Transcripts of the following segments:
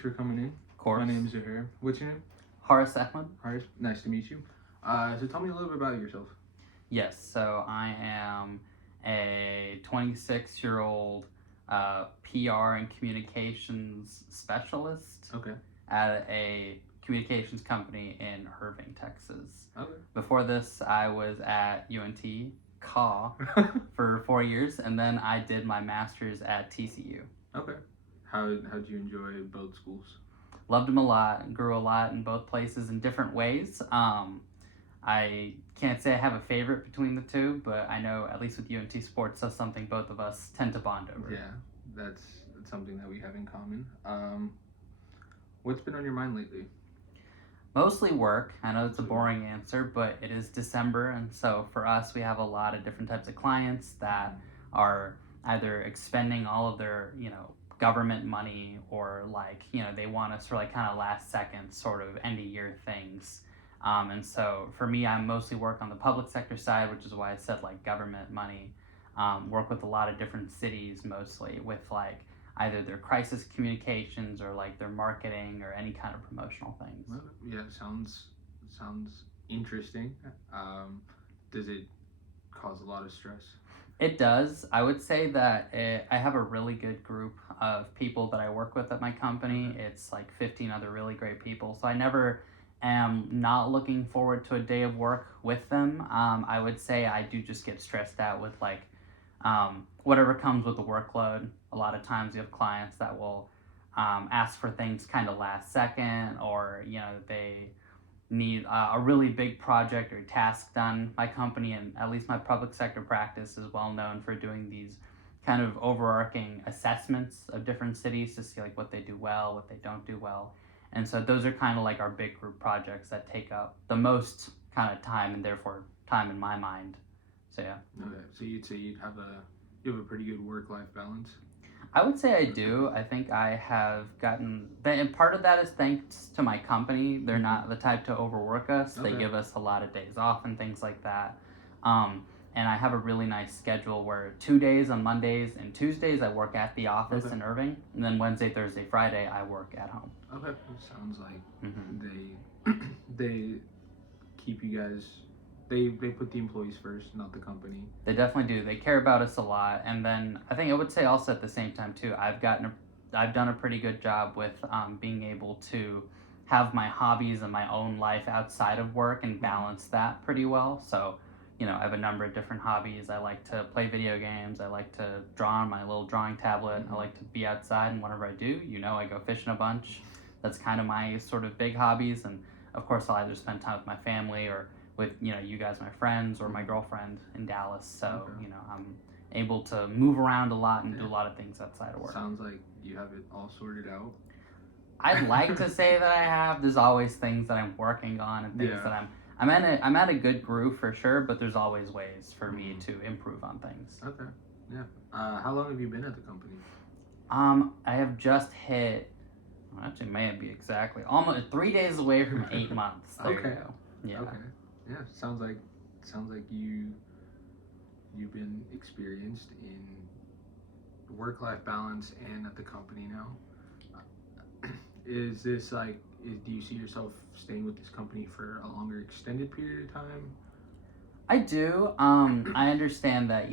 For coming in. Of course. My name is Zahir. What's your name? Horace Ahmed. Horace. Nice to meet you. So tell me a little bit about yourself. Yes, so I am a 26-year-old PR and communications specialist Okay. at a communications company in Irving, Texas. Okay. Before this, I was at UNT CAW for 4 years, and then I did my master's at TCU. Okay. How'd you enjoy both schools? Loved them a lot, grew a lot in both places in different ways. I can't say I have a favorite between the two, but I know at least with UNT sports, that's something both of us tend to bond over. Yeah, that's something that we have in common. What's been on your mind lately? Mostly work. I know it's a boring answer, but it is December, and so for us, we have a lot of different types of clients that are either expending all of their, government money, or they want us for kind of last second sort of end of year things. And so for me, I mostly work on the public sector side, which is why I said government money. Work with a lot of different cities, mostly with either their crisis communications or their marketing or any kind of promotional things. Well, yeah, sounds interesting. Does it cause a lot of stress? It does. I would say that I have a really good group of people that I work with at my company. It's 15 other really great people. So I never am not looking forward to a day of work with them. I would say I do just get stressed out with whatever comes with the workload. A lot of times you have clients that will ask for things kind of last second, or they need a really big project or task done. My company, and at least my public sector practice, is well known for doing these kind of overarching assessments of different cities to see what they do well, what they don't do well. And so those are kind of our big group projects that take up the most kind of time, and therefore time in my mind. So yeah. Okay. So you'd say you have a pretty good work-life balance? I would say I do. I think I have gotten, and part of that is thanks to my company. They're not the type to overwork us. Okay. They give us a lot of days off and things like that. And I have a really nice schedule where 2 days on Mondays and Tuesdays I work at the office in Irving, and then Wednesday, Thursday, Friday I work at home. Okay. Sounds like they keep you guys. They put the employees first, not the company. They definitely do. They care about us a lot. And then I think I would say also at the same time too, I've done a pretty good job with being able to have my hobbies and my own life outside of work and balance that pretty well. So, I have a number of different hobbies. I like to play video games. I like to draw on my little drawing tablet. I like to be outside, and whenever I do, I go fishing a bunch. That's kind of my sort of big hobbies. And of course, I'll either spend time with my family or with you guys, my friends, or my girlfriend in Dallas. So I'm able to move around a lot and do a lot of things outside of work. Sounds like you have it all sorted out. I'd like to say that I have. There's always things that I'm working on and things that I'm at a good groove for sure, but there's always ways for me to improve on things. Okay. Yeah. How long have you been at the company? I have just hit, actually may be exactly almost 3 days away from 8 months. There you go. Yeah. Okay. Yeah, sounds like you've been experienced in work-life balance and at the company now. Is this do you see yourself staying with this company for a longer extended period of time? I do. I understand that,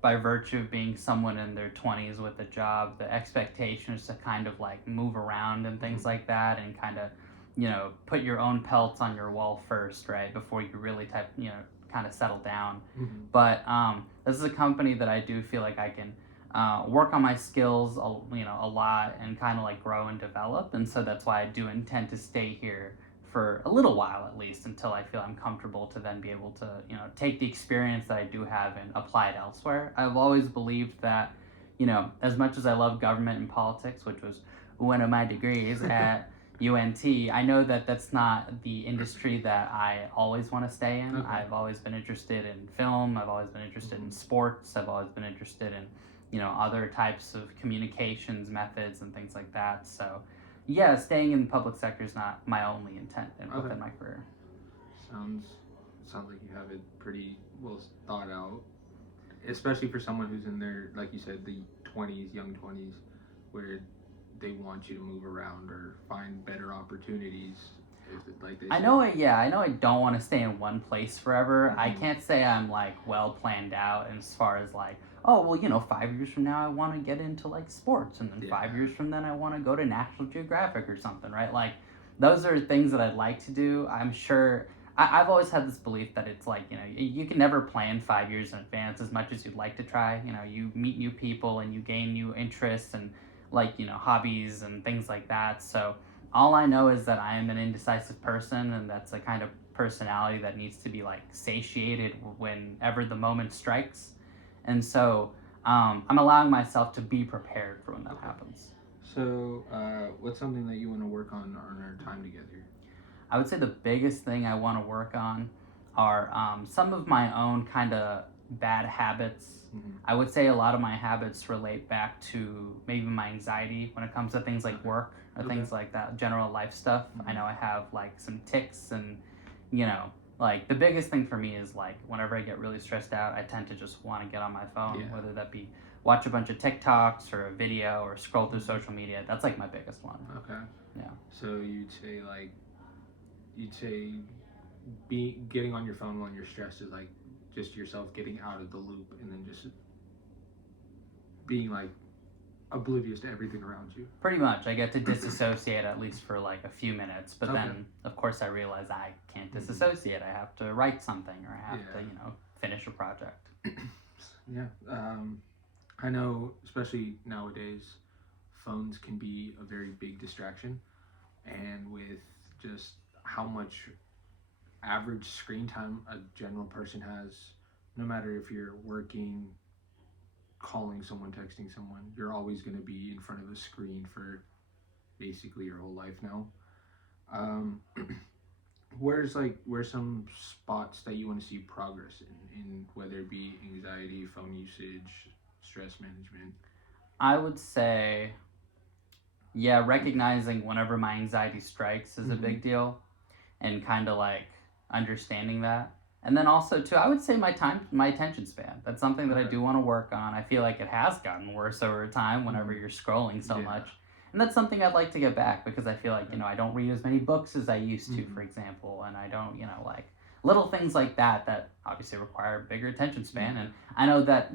by virtue of being someone in their 20s with a job, the expectation is to kind of move around and things like that, and kind of put your own pelts on your wall first, right, before you really kind of settle down. But this is a company that I do feel like I can work on my skills, a lot, and kind of grow and develop. And so that's why I do intend to stay here for a little while, at least, until I feel I'm comfortable to then be able to, take the experience that I do have and apply it elsewhere. I've always believed that, as much as I love government and politics, which was one of my degrees at UNT, I know that that's not the industry that I always want to stay in. Okay. I've always been interested in film. I've always been interested in sports. I've always been interested in, other types of communications methods and things like that. So, yeah, staying in the public sector is not my only intent within my career. Sounds like you have it pretty well thought out, especially for someone who's in their, like you said, the 20s, young 20s, where they want you to move around or find better opportunities. If, like they I say. know I know I don't want to stay in one place forever. I Mhm. can't say I'm like well planned out as far as like, oh well, 5 years from now I want to get into like sports, and then Yeah. 5 years from then I want to go to National Geographic or something, right? Like, those are things that I'd like to do. I'm sure. I've always had this belief that it's like, you can never plan 5 years in advance as much as you'd like to try. You meet new people and you gain new interests and like, hobbies and things like that. So all I know is that I am an indecisive person, and that's a kind of personality that needs to be like satiated whenever the moment strikes. And so I'm allowing myself to be prepared for when that happens. So, what's something that you want to work on our time together? I would say the biggest thing I want to work on are some of my own kind of bad habits. Mm-hmm. I would say a lot of my habits relate back to maybe my anxiety when it comes to things like work or things like that, general life stuff. Mm-hmm. I know I have like some tics, and like the biggest thing for me is like whenever I get really stressed out, I tend to just want to get on my phone, whether that be watch a bunch of TikToks or a video or scroll through social media. That's like my biggest one. Okay. Yeah. So you'd say getting on your phone when you're stressed is like just yourself getting out of the loop and then just being like oblivious to everything around you. Pretty much. I get to disassociate at least for like a few minutes, but Okay. then of course I realize I can't disassociate. I have to write something, or I have to, finish a project. Yeah. I know, especially nowadays, phones can be a very big distraction, and with just how much average screen time a general person has, no matter if you're working, calling someone, texting someone, you're always going to be in front of a screen for basically your whole life now. Um, where's some spots that you want to see progress in whether it be anxiety, phone usage, stress management? I would say, yeah, recognizing whenever my anxiety strikes is a big deal, and kind of like understanding that. And then also too, I would say my attention span. That's something that I do want to work on. I feel like it has gotten worse over time whenever you're scrolling so much. And that's something I'd like to get back, because I feel like, I don't read as many books as I used to, for example, and I don't, like little things like that obviously require a bigger attention span. And I know that,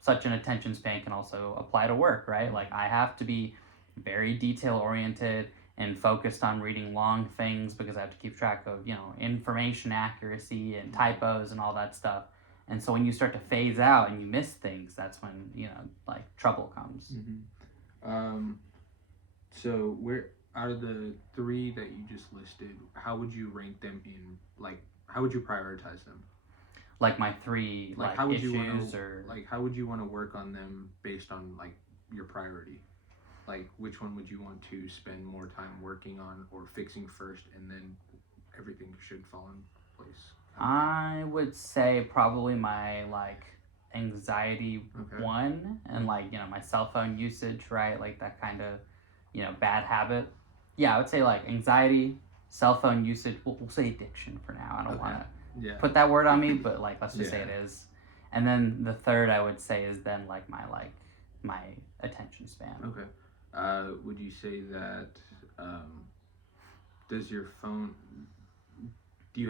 such an attention span can also apply to work, right? Like I have to be very detail oriented and focused on reading long things, because I have to keep track of, information accuracy and typos and all that stuff. And so when you start to phase out and you miss things, that's when, like trouble comes. So where out of the three that you just listed, how would you rank them in, like, how would you prioritize them? Like my three like how would issues, you want to, or like how would you want to work on them based on like your priority? Like which one would you want to spend more time working on or fixing first, and then everything should fall in place? I would say probably my like anxiety one, and like my cell phone usage, right? Like that kind of bad habit. Yeah, I would say like anxiety, cell phone usage. We'll say addiction for now. I don't want to put that word on me, but like let's just say it is. And then the third I would say is then like my attention span. Okay. Would you say that does your phone, do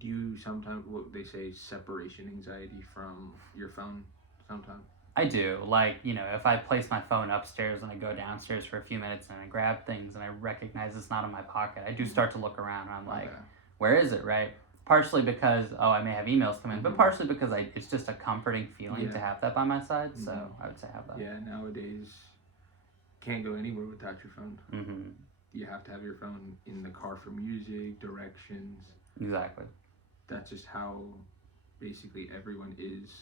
you sometimes, what they say, separation anxiety from your phone sometimes? I do. Like, if I place my phone upstairs and I go downstairs for a few minutes and I grab things and I recognize it's not in my pocket, I do start to look around and I'm like, where is it, right? Partially because, I may have emails come in, but partially because it's just a comforting feeling to have that by my side. So I would say have that. Yeah, nowadays, can't go anywhere without your phone. You have to have your phone in the car for music, directions. Exactly. That's just how basically everyone is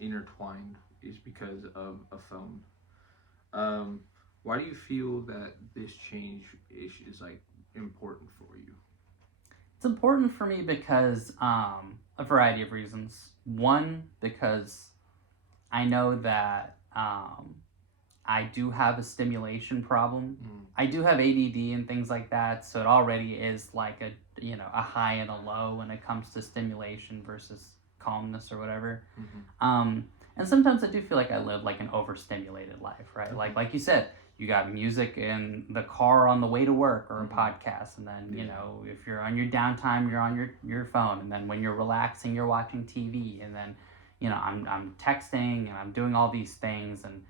intertwined, is because of a phone. Why do you feel that this change is like important for you? It's important for me because a variety of reasons. One, because I know that I do have a stimulation problem. I do have ADD and things like that, so it already is like a high and a low when it comes to stimulation versus calmness or whatever. And sometimes I do feel like I live like an overstimulated life, right? Mhm. Like you said, you got music in the car on the way to work or a Mhm. podcast, and then you Yeah. know if you're on your downtime, you're on your phone, and then when you're relaxing, you're watching TV, and then you know I'm texting and I'm doing all these things, and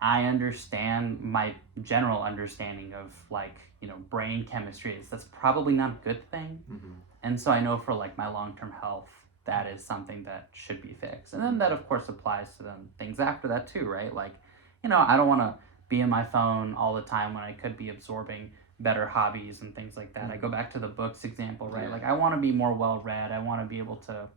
I understand my general understanding of like you know brain chemistry is that's probably not a good thing, Mhm. and so I know for like my long term health, that is something that should be fixed. And then that of course applies to them things after that too, right? Like, you know, I don't want to be in my phone all the time when I could be absorbing better hobbies and things like that. I go back to the books example, right? Yeah. Like I want to be more well read. I want to be able to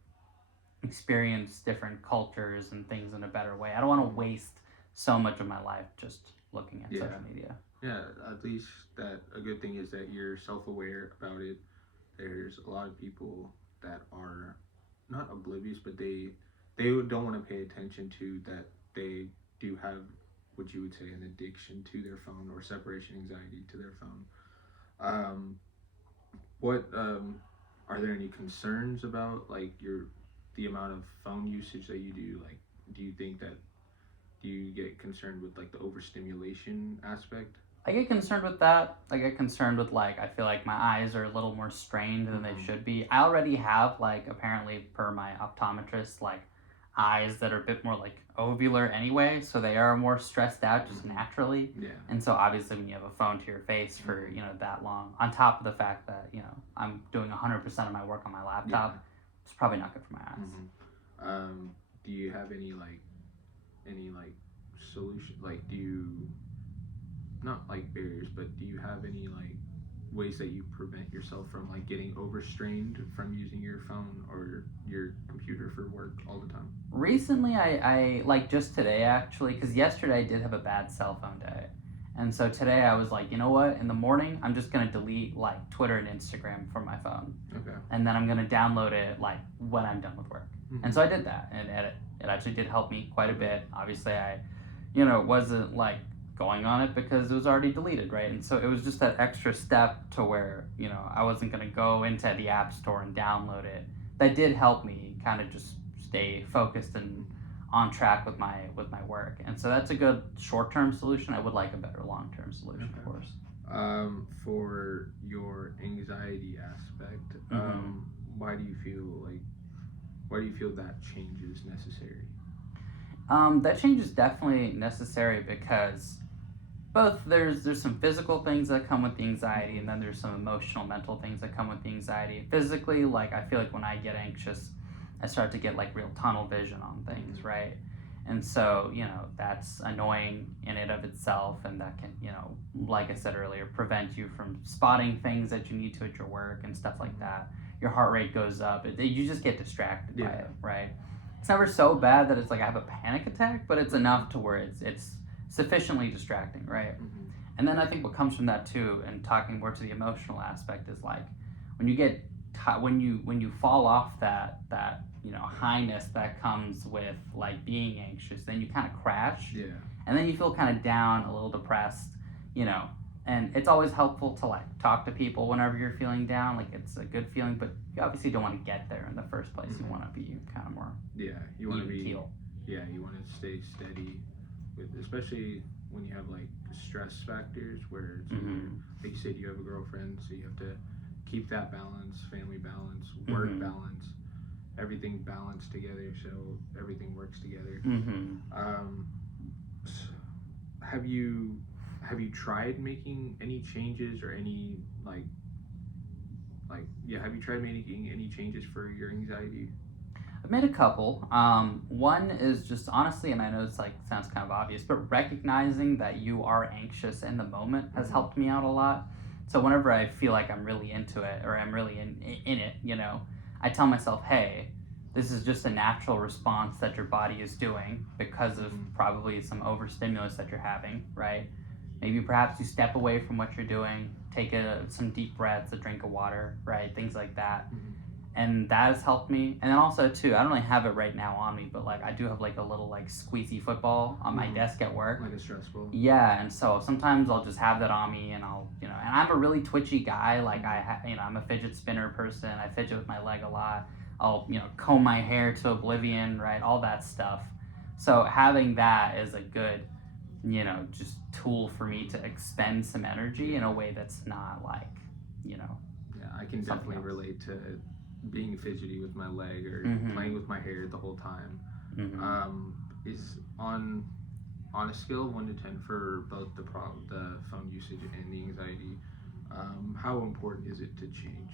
experience different cultures and things in a better way. I don't want to waste so much of my life just looking at Yeah. social media. Yeah, at least that a good thing is that you're self-aware about it. There's a lot of people that are not oblivious, but they don't want to pay attention to that they do have what you would say an addiction to their phone or separation anxiety to their phone. Um, what are there any concerns about like your the amount of phone usage that you do? Like, do you think that do you get concerned with like the overstimulation aspect? I get concerned with that. I get concerned with like I feel like my eyes are a little more strained than they Mhm. should be. I already have like apparently per my optometrist like eyes that are a bit more like ovular anyway, so they are more stressed out just Mhm. naturally. Yeah. And so obviously when you have a phone to your face for, you know, that long, on top of the fact that, you know, I'm doing 100% of my work on my laptop, Yeah. it's probably not good for my eyes. Do you have any like solution? Like, do you not like barriers, but do you have any like ways that you prevent yourself from like getting overstrained from using your phone or your computer for work all the time? Recently, I like just today actually, because yesterday I did have a bad cell phone day. And so today I was like, you know what? In the morning, I'm just going to delete like Twitter and Instagram from my phone. Okay. And then I'm going to download it like when I'm done with work. Mhm. And so I did that. And it actually did help me quite a bit. Obviously, I, you know, wasn't like going on it because it was already deleted, right? And so it was just that extra step to where, you know, I wasn't going to go into the App Store and download it. That did help me kind of just stay focused and on track with my work. And so that's a good short-term solution. I would like a better long-term solution, Okay. of course. For your anxiety aspect, why do you feel like why do you feel that change is necessary? That change is definitely necessary because both there's some physical things that come with the anxiety, and then there's some emotional mental things that come with the anxiety. Physically, like I feel like when I get anxious, I start to get like real tunnel vision on things, right? And so, you know, that's annoying in and of itself, and that can, you know, like I said earlier, prevent you from spotting things that you need to at your work and stuff like that. Your heart rate goes up. You just get distracted by Yeah. it, right? It's never so bad that it's like I have a panic attack, but it's enough to where it's sufficiently distracting, right? Mm-hmm. And then I think what comes from that too, and talking more to the emotional aspect, is like when you get when you fall off that you know highness that comes with like being anxious, then you kind of crash, Yeah. and then you feel kind of down, a little depressed, you know. And it's always helpful to like talk to people whenever you're feeling down. Like it's a good feeling, but you obviously don't want to get there in the first place. You want to be kind of more Yeah. You want to even be. keel. Yeah. You want to stay steady, with especially when you have like stress factors where it's either, like you said, you have a girlfriend, so you have to keep that balance, family balance, work balance, everything balanced together, so everything works together. S- have you tried making any changes or any have you tried making any changes for your anxiety? I've made a couple. One is just honestly, and I know it's like sounds kind of obvious, but recognizing that you are anxious in the moment has helped me out a lot. So whenever I feel like I'm really into it or I'm really in it, you know, I tell myself, hey, this is just a natural response that your body is doing because of probably some overstimulus that you're having, right? Maybe perhaps you step away from what you're doing, take some deep breaths, a drink of water, right? Things like that. And that has helped me. And then also too, I don't really have it right now on me, but like I do have like a little like squeezy football on my desk at work. Like a stressful. Yeah, and so sometimes I'll just have that on me, and I'll, you know, and I'm a really twitchy guy. Like you know, I'm a fidget spinner person. I fidget with my leg a lot. I'll, you know, comb my hair to oblivion, right? All that stuff. So having that is a good, just tool for me to expend some energy in a way that's not like, you know, Yeah, I can something definitely else. relate to being fidgety with my leg or Mm-hmm. playing with my hair the whole time. Mm-hmm. Is on a scale of 1 to 10 for both the phone usage and the anxiety, how important is it to change?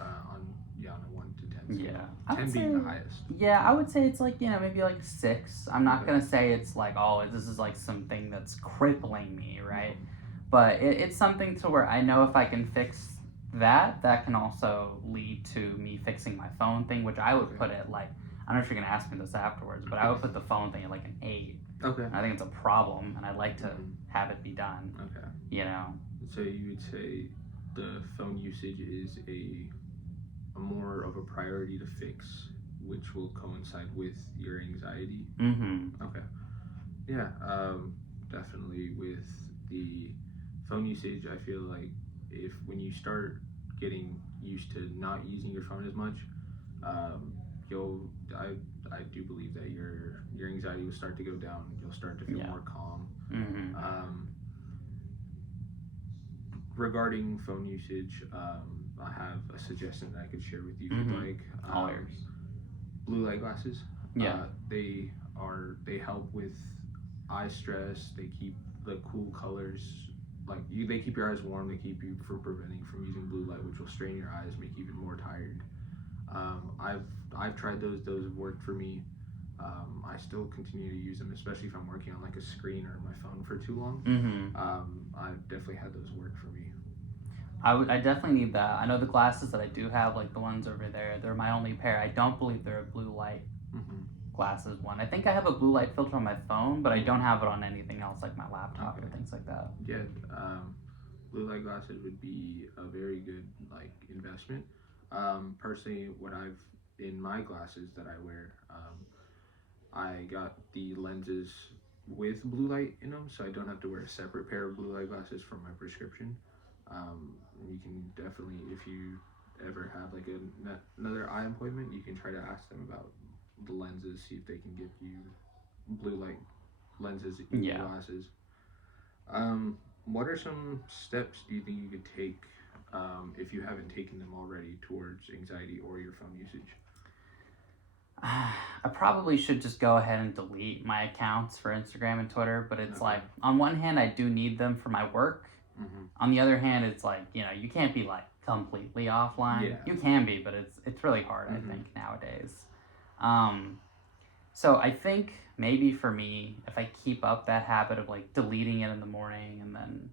On a 1 to 10 scale, Yeah, I would 10 being the say. highest. Yeah, I would say it's like maybe like 6. I'm not Okay. gonna say it's like, oh, this is like something that's crippling me, right? Mm-hmm. But it's something to where I know if I can fix that, that can also lead to me fixing my phone thing, which I would Okay. put it like, I don't know if you're gonna ask me this afterwards, but I would put the phone thing at like an 8. Okay. I think it's a problem, and I'd like to Mm-hmm. have it be done. Okay. You know. So you would say the phone usage is a more of a priority to fix, which will coincide with your anxiety. Mm-hmm. Okay. Yeah. Definitely with the phone usage, I feel like if when you start getting used to not using your phone as much, um, you'll I do believe that your anxiety will start to go down. You'll start to feel Yeah. more calm. Mm-hmm. Um, Regarding phone usage, I have a suggestion that I could share with you if you'd Mm-hmm. like. All ears. Blue light glasses. Yeah. They help with eye stress. They keep the cool colors like you. They keep your eyes warm. They keep you from preventing from using blue light, which will strain your eyes, make you even more tired. I've tried those. Those have worked for me. I still continue to use them, especially if I'm working on like a screen or my phone for too long. Mm-hmm. I've definitely had those work for me. I definitely need that. I know the glasses that I do have, like the ones over there, they're my only pair. I don't believe they're a blue light Mm-hmm. glasses one. I think I have a blue light filter on my phone, but I don't have it on anything else like my laptop Okay. or things like that. Yeah. Blue light glasses would be a very good like investment. Personally, what I've in my glasses that I wear, I got the lenses with blue light in them, so I don't have to wear a separate pair of blue light glasses from my prescription. You can definitely, if you ever have like another eye appointment, you can try to ask them about the lenses, see if they can get you blue light lenses in your Yeah. glasses. What are some steps do you think you could take if you haven't taken them already towards anxiety or your phone usage? I probably should just go ahead and delete my accounts for Instagram and Twitter, but it's Okay. like, on one hand, I do need them for my work. Mm-hmm. On the other hand, it's like, you can't be like completely offline. Yeah. You can be, but it's really hard, Mm-hmm. I think, nowadays. So I think maybe for me, if I keep up that habit of like deleting it in the morning and then,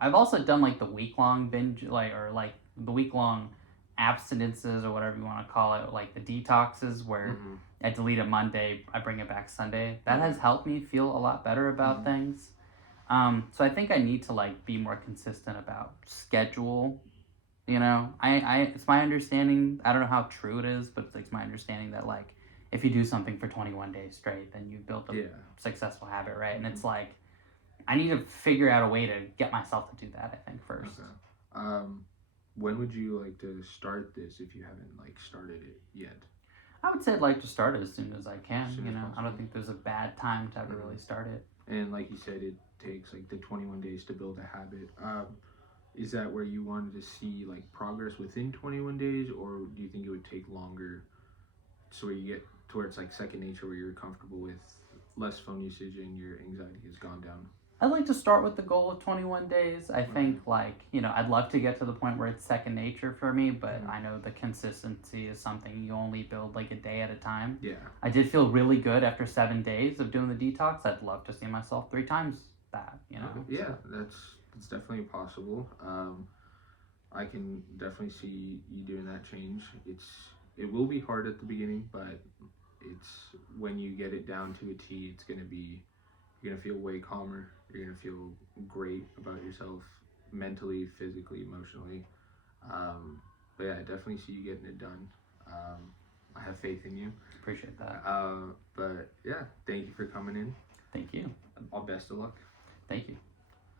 I've also done like the week long binge, like, or like the week long abstinences or whatever you want to call it, like the detoxes where Mm-hmm. I delete it Monday, I bring it back Sunday. That Okay. has helped me feel a lot better about things. So I think I need to like be more consistent about schedule. It's my understanding. I don't know how true it is, but it's my understanding that like if you do something for 21 days straight, then you built a Yeah. successful habit, right? And it's like I need to figure out a way to get myself to do that. I think first. Okay. When would you like to start this if you haven't like started it yet? I would say I'd like to start it as soon as I can. As soon as I possible. don't think there's a bad time to ever Mhm. really start it. And like you said, it takes like the 21 days to build a habit. Is that where you wanted to see like progress within 21 days, or do you think it would take longer so where you get towards like second nature where you're comfortable with less phone usage and your anxiety has gone down? I'd like to start with the goal of 21 days. I think, I'd love to get to the point where it's second nature for me, but Mhm. I know the consistency is something you only build like a day at a time. Yeah. I did feel really good after 7 days of doing the detox. I'd love to see myself 3 times that, Okay. Yeah, that's definitely possible. I can definitely see you doing that change. It will be hard at the beginning, but it's when you get it down to a T, you're gonna feel way calmer. You're gonna feel great about yourself mentally, physically, emotionally. But yeah, I definitely see you getting it done. I have faith in you. Appreciate that. But yeah, thank you for coming in. Thank you. All best of luck. Thank you.